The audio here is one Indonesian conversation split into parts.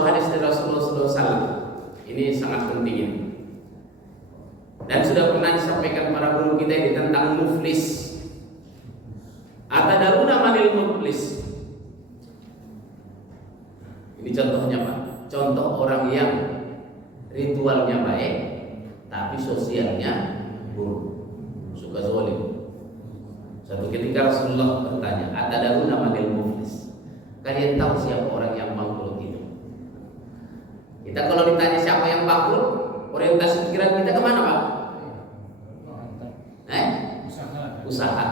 sebuah hadis dari Rasulullah SAW. Ini sangat penting ini. Dan sudah pernah disampaikan para guru kita ini tentang muflis. Atadaruna manil muflis. Ini contohnya Pak. Contoh orang yang ritualnya baik tapi sosialnya buruk, suka zalim. Suatu ketika Rasulullah bertanya, "Atadaruna manil muflis?" Kalian tahu siapa orang yang bangkrut itu? Kita kalau ditanya siapa yang bangkrut, orientasi pikiran kita kemana Pak? Usaha,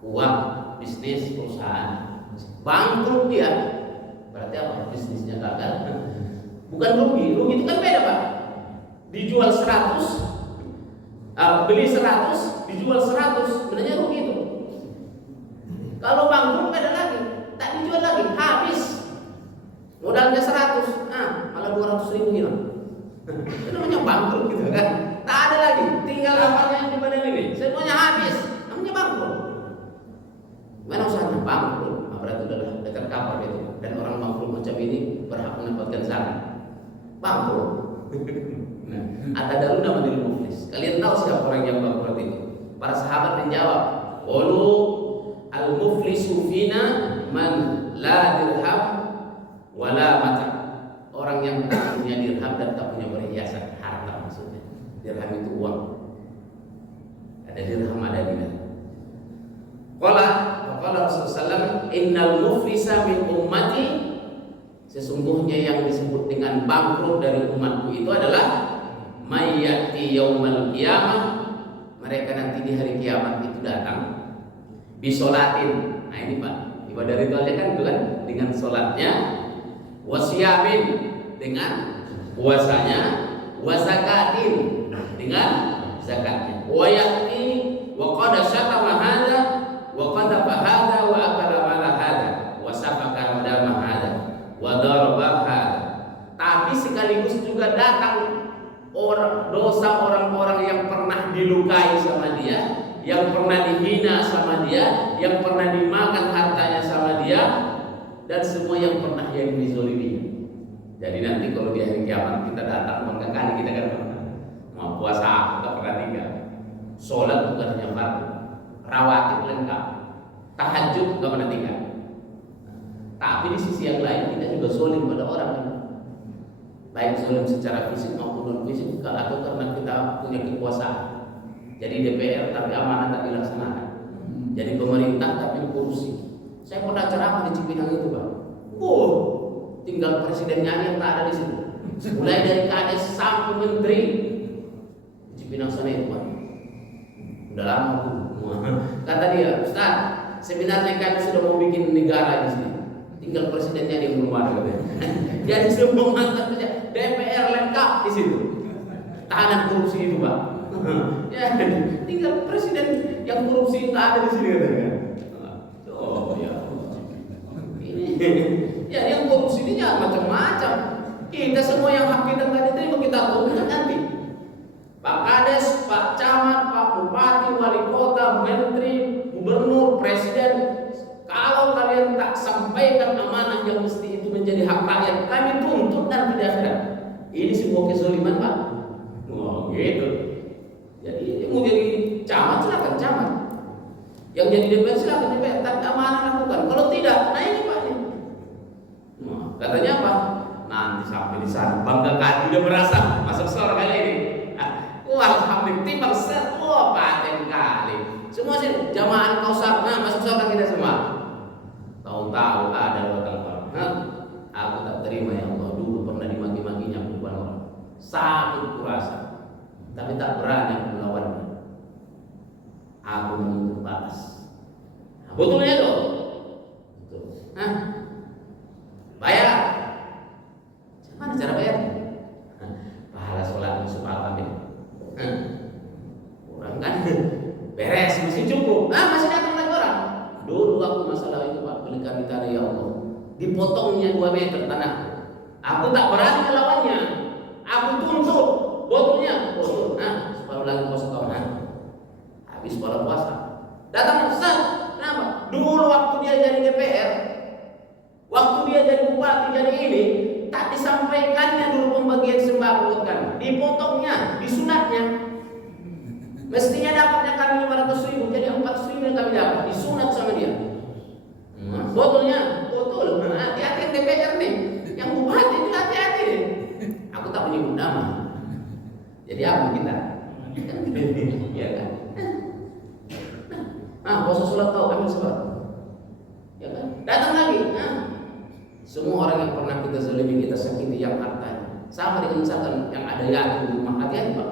uang, bisnis, perusahaan. Bangkrut dia, berarti apa? Bisnisnya gagal. Bukan rugi, rugi itu kan beda Pak. Dijual 100, beli 100, dijual 100, sebenarnya rugi itu. Kalau bangkrut beda lagi, tak dijual lagi, habis. Modalnya 100, malah 200.000 hilang. Itu namanya bangkrut gitu kan. Tak ada lagi, tinggal apanya yang di badan ini, semuanya habis. Namanya bangkrut. Mana usahanya bangkrut? Berarti udah dekat kapal itu. Dan orang bangkrut macam ini berhak mendapatkan zakat. Bangkrut. Nah, atadaruna manil muflis. Kalian tahu siapa orang yang bangkrut itu? Para sahabat menjawab, "Qalu al-muflisu fina man la dirham wala mata." Orang yang tak punya dirham dan tak punya perhiasan, harta maksudnya. Dirham itu uang. Ada dirham, ada dinar. Qala Rasulullah sallallahu innal muflisa min ummati, sesungguhnya yang disebut dengan bangkrut dari umatku itu adalah mayyati yaumal qiyamah, mereka nanti di hari kiamat itu datang bisolatin. Nah ini Pak, ibadah ritualnya kan itu kan dengan solatnya, wasiyamin dengan puasanya, wasakatin dengan zakatnya, wa ya'ti wa qad syatama hadza wa qadhafa hadza wa akala mala hadza wa safaka dama hadza wa daraba hadza. Tapi sekaligus juga datang dosa orang-orang yang pernah dilukai sama dia, yang pernah dihina sama dia, yang pernah dimakan hartanya sama dia, dan semua yang pernah yang dizolimi. Jadi nanti kalau di hari kiamat kita datang bangga kali kita kan mau puasa kita pernah tinggal, sholat bukan hanya fardu, rawatib lengkap, tahajud nggak pernah tinggal. Tapi di sisi yang lain kita juga zolim pada orang, baik zolim secara fisik maupun non fisik, atau karena kita punya kekuasaan. Jadi DPR tapi amanah tak dilaksanakan, jadi pemerintah tapi korupsi. Saya pernah ceramah di Cipinang itu Pak. Tinggal presidennya yang tak ada di situ. Mulai dari kades sampai menteri di Cipinang sana itu Pak. Udah lama tuh. Kata dia, "Ustaz, sebenarnya kami sudah mau bikin negara di sini. Tinggal presidennya yang belum ada katanya." Jadi semua mantan saja DPR lengkap di situ. Tahanan korupsi itu Pak. Ya, tinggal presiden yang korupsi tak ada di sini katanya. Oh ya. Ya yang korupsi ini ya macam-macam. Kita semua yang hak kita nggak diterima kita turunkan nanti. Pak Kades, Pak Camat, Pak Bupati, Wali Kota, Menteri, Gubernur, Presiden. Kalau kalian tak sampaikan amanah yang mesti itu menjadi hak rakyat, kami tuntut nanti di akhirat. Ini sebuah kezaliman Pak. Oh gitu. Jadi mau jadi camat silakan camat. Yang jadi DPR silakan DPR. Tapi amanah lakukan. Kalau tidak, nah ini Pak. Katanya apa? Nanti sampai di sana bangga kali udah merasa masuk surga kali ini. Wah, alhamdulillah timbang set, paten kali. Semua sih jamaah Kausar, masuk surga kita semua. Tahu-tahu ada orang orang. Aku tak terima ya Allah, dulu pernah dimaki-makinya bukan orang. Sakit kurasa, tapi tak berani melawannya. Aku menuntut batas. Betulnya tuh. Bayar. Mana cara bayar? Pahala sholat musuh apa nih? Kurang kan? Beres, masih cukup. Masih datang lagi orang. Dulu waktu masalah itu Pak, belikan di tanah ya Allah, dipotongnya 2 meter tanah. Aku tak berani melawannya. Aku tuntut botolnya. Separuh lagi puasa tahun. Habis separuh puasa. Datang Ustaz. Kenapa? Dulu waktu dia jadi DPR, waktu dia jadi bupati jadi ini, tak disampaikannya dulu pembagian sembako buat kami, dipotongnya, disunatnya. Mestinya dapatnya kami 500.000, jadi 400.000 yang kami dapat, disunat sama dia. Botolnya, betul. Hati-hati yang DPR nih, yang bupati itu hati-hati nih. Aku tak menyebut nama. Jadi apa kita? Ya kan? Puasa sholat kau ambil sholat. Ya kan? Datang lagi. Semua orang yang pernah kita zalimi, kita sakiti yang hartanya, sama dengan misalkan yang ada yatim di rumah, hati-hati Pak.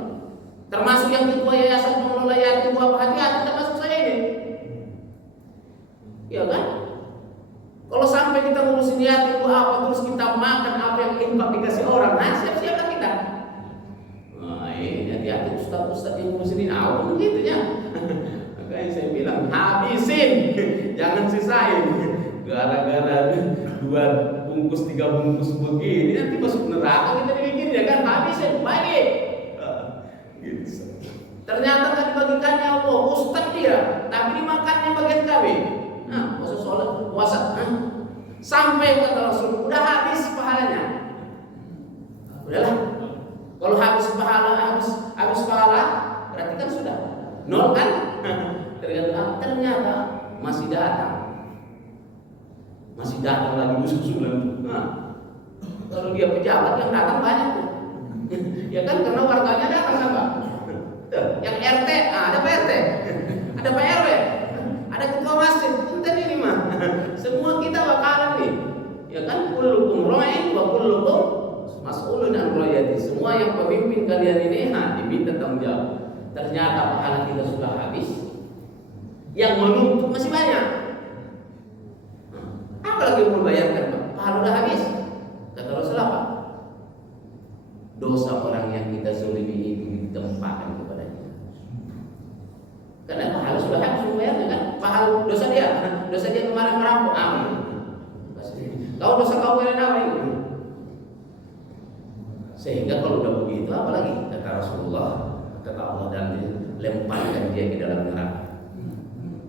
Termasuk yang ketua yayasan pengelola yatim, apa hati-hati termasuk saya ini. Ya kan? Kalau sampai kita ngurusin yatim itu apa, terus kita makan apa yang infak dikasih orang, siap-siaplah kita. Ini hati-hati ustaz-ustaz yang ngurusin ini, begitu ya. Makanya saya bilang habisin, jangan sisain. Gara-gara 2 bungkus 3 bungkus begini nanti masuk neraka kita dibikin ya kan, habisin bagi. Gitu. Ternyata kan dibagikannya Allah ustaz dia, tapi dimakannya bagian kami. Puasa sholat, puasa, sampai kata Rasul udah habis pahalanya. Udahlah, kalau habis pahala berarti kan sudah nol kan? Ternyata masih datang lagi susulan. Kalau dia pejabat yang datang banyak tuh. Ya kan, karena warganya datang kan Pak. Yang RT, ada Pak RT, ada Pak RW, ada ketua masjid. Enten ini mah. Semua kita bakalan nih. Ya kan, kullukum ra'in wa kullukum mas'ulun an ra'iyati. Semua yang pemimpin kalian ini diminta tanggung jawab. Ternyata pahala kita sudah habis. Yang menuntut masih banyak. Apalagi yang membayarkan Pak? Pahala udah habis. Kata Rasulullah Pak, dosa orang yang kita zalimi itu ditempatkan kepadanya. Karena pahala sudah habis membayarnya kan? Pahala dosa dia kemarin merampok. Kau dosa kau kemarin apa itu? Sehingga kalau udah begitu apalagi kata Rasulullah, kata Allah, dan dilemparkan dia ke dalam neraka.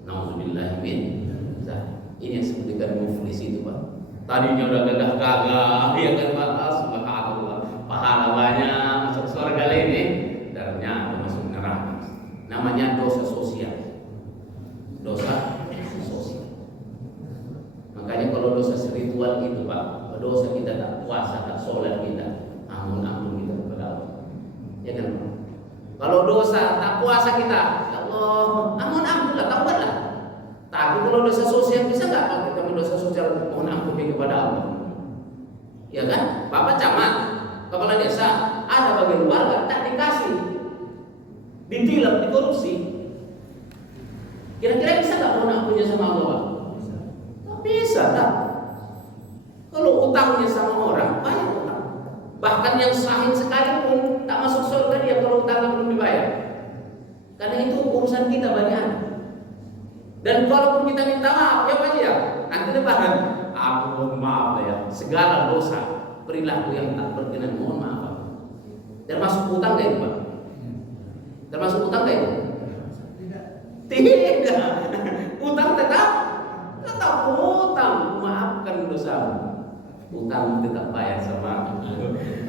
Nauzubillah min dzalik. Ini yang disebutkan muflis itu Pak. Tadinya udah gagah-gagah, ya kan Pak, subhanallah, pahala banyak, masuk surga ini, ternyata masuk neraka. Namanya dosa sosial. Dosa sosial. Makanya kalau dosa spiritual itu Pak, dosa kita tak puasa, tak sholat kita, ampun kita kepada Allah. Ya kan Pak? Kalau dosa tak puasa kita, ya Allah, ampun lah, taubatlah. Tapi kalau dosa sosial bisa nggak Pak kita mendosa sosial mohon ampun kepada Allah? Ya kan? Bapak camat, kepala desa, ada bagian warga tak dikasih, ditilap, dikorupsi. Kira-kira bisa nggak mohon ampunnya sama Allah Pak? Tak bisa tak. Kalau utangnya sama orang, bayar utang. Bahkan yang sahid sekalipun tak masuk surga dia kalau utangnya belum dibayar. Karena itu urusan kita banyak. Dan kalaupun kita minta maaf, ya Pak ya, nanti lebaran, aku mohon maaf ya, segala dosa perilaku yang tak berkenan mohon maaf. Termasuk utang gak itu Pak? Termasuk utang gak itu? Tidak. Utang tetap utang, maafkan dosamu. Utang tetap bayar sama aku.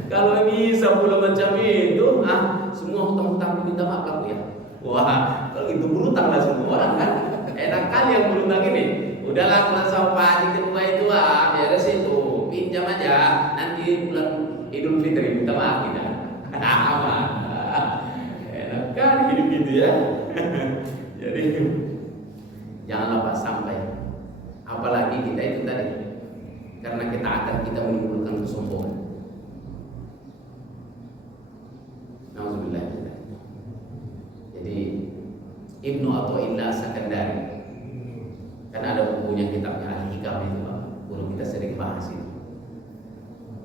Kalau bisa pula macam itu, semua utang-utang diminta maaf aku ya. Wah, kalau itu berutang lah semua orang kan. Enak kali yang berutang ini. Udahlah kalau sama Pak Haji ketua itu beres itu, pinjam aja. Nanti bulan Idul Fitri minta maaf kita. Enak kali hidup gitu ya. Jadi jangan lupa sampai. Apalagi kita itu tadi, karena ketaatan kita menimbulkan kesombongan. Nauzubillah. Jadi Ibnu Athaillah Sakandari, karena ada bukunya kitabnya Al-Hikam itu Pak, guru kita sering bahas itu.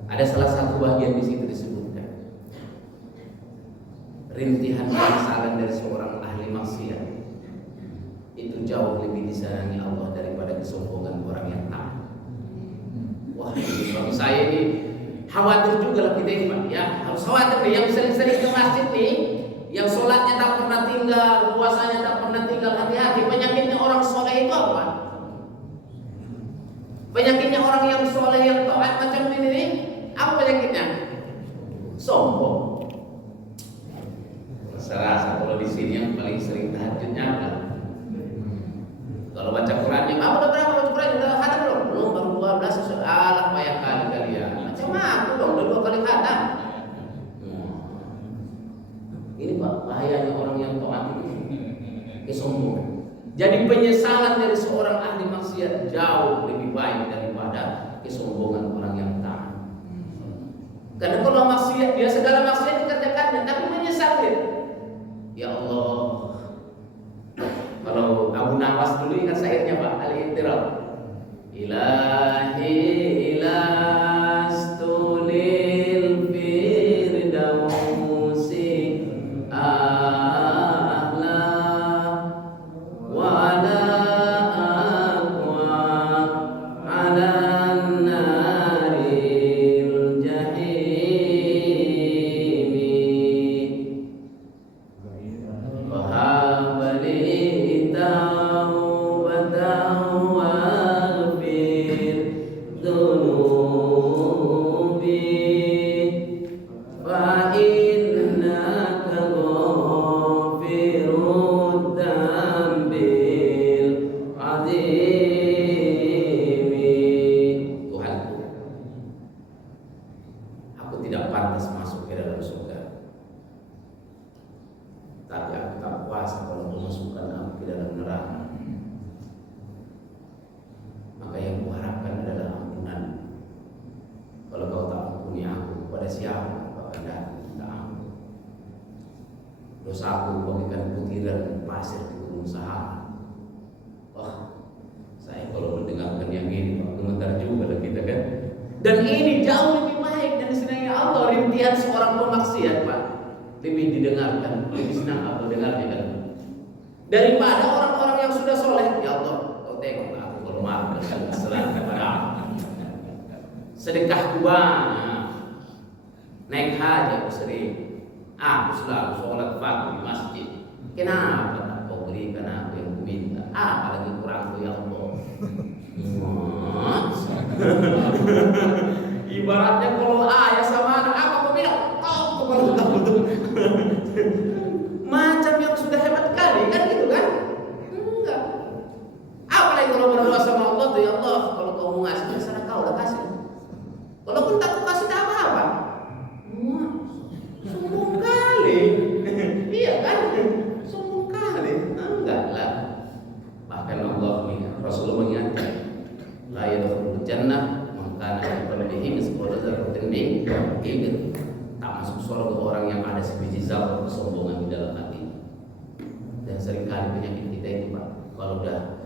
Ada salah satu bagian di situ disebutkan rintihan penyesalan dari seorang ahli maksiat itu jauh lebih disayangi Allah daripada kesombongan orang yang taat. Wah, bagi saya ini khawatir juga lah kita ini Pak. Ya, harus khawatir nih yang sering-sering ke masjid nih, yang sholatnya tak pernah tinggal, puasanya tak pernah tinggal, hati-hati. Penyakitnya orang soleh itu apa? Penyakitnya orang yang soleh yang taat macam ini nih, apa penyakit? kesombongan. Jadi penyesalan dari seorang ahli maksiat jauh lebih baik daripada kesombongan orang yang taat. Karena kalau maksiat, dia segala maksiat dikerjakannya, tapi menyesal dia. Ya Allah, kalau Abu Nawas dulu ingat syairnya Pak, Al-I'tiraf. Ilahi ilastulil firdausi ahla wa la aqwa ala naril jahimi wahabali taubatan waghfir dunubi fa innaka ghafirud dambil azimi. Tuhanku, aku tidak pantas masuk ke dalam surga, tapi aku tak puas kalau memasukkan aku ke dalam neraka. Maka yang kuharapkan adalah ampunan. Kalau kau tak ampuni aku, pada siapa kau akan datang minta ampun? Dosaku bagaikan butiran pasir di gunung Sahara. Wah, saya kalau mendengarkan yang ini gemetar juga lah kita kan. Dan ini jauh lebih baik dan senangnya Allah. Rintihan seorang pemaksiat Pak lebih didengarkan, lebih senang aku dengarnya kan, daripada orang-orang yang sudah soleh. Ya Allah, kau tengok aku kalau maaf dan kesalahan kepada aku. Sedekah banyak, naik haji aku sering, aku selalu sholat fardu di masjid. Kenapa tak kau berikan aku yang kuminta? Apalagi kurangku ya Allah. Ibaratnya kalau ayah sama anak apa kau bilang? Kau betul. Macam yang sudah hebat kali kan gitu kan? Enggak. Apalagi kalau berdoa sama Allah tuh, ya Allah, kalau kau mau ngasih terserah kau udah kasih. Walaupun tak kau kasih tak apa-apa. Sombong kali. Iya kan? Sombong kali. Enggak lah. Bahkan Allah Rasulullah mengingatkan, la yadkhulul jannah man kana fi qalbihi mithqala dzarratin min kibr. Tak masuk surga orang yang ada sebiji zarah kesombongan di dalam hati. Dan seringkali penyakit kita itu Pak, kalau udah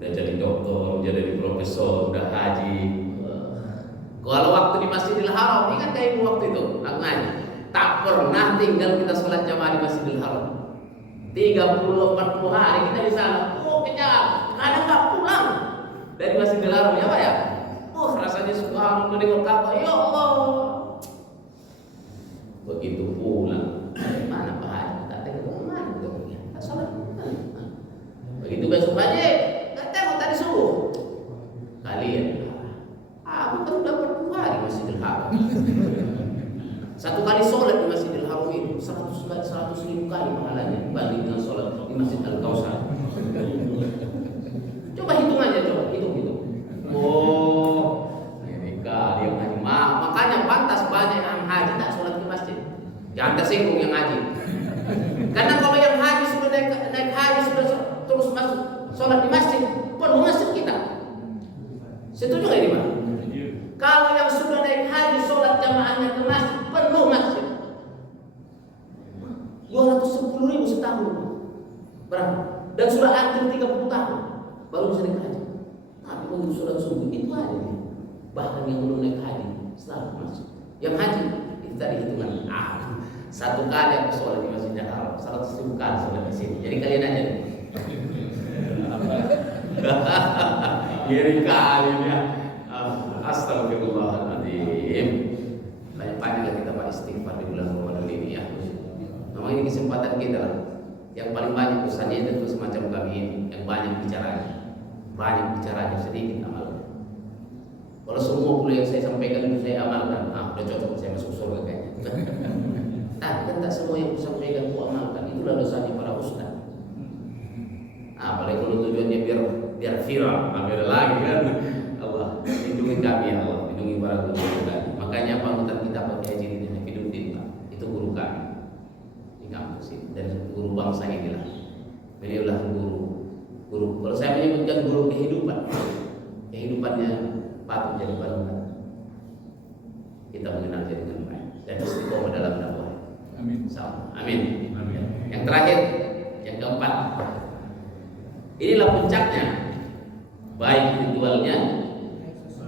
jadi dokter, udah jadi profesor, udah haji, kalau waktu di Masjidil Haram, ingat kayak ibu waktu itu aku ngaji, tak pernah tinggal kita sholat jamaah di Masjidil Haram. 30-40 hari kita di sana. Oh kejar, kadang nggak pulang dari Masjidil Haram ya Pak ya. Oh rasanya subhanallah dengan Ka'bah, ya Allah. Begitu pulang, mana Pak Haji? Tak tengok mana dong ya? Tak sholat. Begitu besok aja, tak tengok tadi subuh. Kalian, aku kan udah berdua di Masjidil Haram. Satu kali sholat di Masjidil Haram itu 100.000 kali pahalanya dibanding dengan sholat di Masjid Al-Kautsar. Coba hitung aja, hitung. Oh, ini kali yang haji. Makanya pantas banyak yang haji tak sholat di masjid. Jangan tersinggung yang haji. Karena kalau yang haji sudah naik haji sudah terus masuk sholat di masjid, penuh masjid kita. Setuju nggak ini Pak? Kalau yang sudah naik haji sholat jamaahnya ke masjid, penuh masjid. 210.000 setahun berapa? Dan sudah antri 30 tahun baru bisa naik haji. Tapi begitu sholat subuh itu aja nih. Bahkan yang belum naik haji selalu masuk. Yang haji itu tadi hitungan. Satu kali aku sholat di Masjidil Haram, 100.000 kali sholat di sini. Jadi kalian aja nih. Iri kali ya. Astagfirullahaladzim. Banyak-banyak kita Pak istighfar di bulan Ramadan ini ya. Memang ini kesempatan kita lah. Yang paling banyak pesannya tentu semacam kami ini, yang banyak bicaranya, sedikit amalnya. Kalau semua pula yang saya sampaikan itu saya amalkan, udah cocok saya masuk surga kayaknya. Kan tak semua yang saya sampaikan ku amalkan, itulah dosanya para ustaz. Apalagi kalau tujuannya biar viral, beda lagi kan. Allah lindungi kami ya Allah, lindungi para guru kami. Makanya panutan kita Pak Haji Hafidzuddin Pak, itu guru kami di kampus ini dan guru bangsa inilah. Beliaulah guru. Kalau saya menyebutkan guru kehidupannya patut jadi panutan. Kita mengenal dia dengan baik dan istiqomah dalam dakwah. Amin. Sama. Amin. Amin. Yang terakhir, yang keempat. Inilah puncaknya. Baik ritualnya,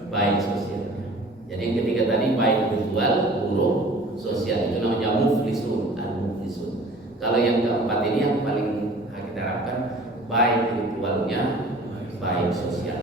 baik sosialnya. Jadi yang ketiga tadi baik ritual, buruk, sosial, itu namanya muflisun, al-muflisun. Kalau yang keempat ini yang paling kita harapkan baik ritualnya, baik sosial.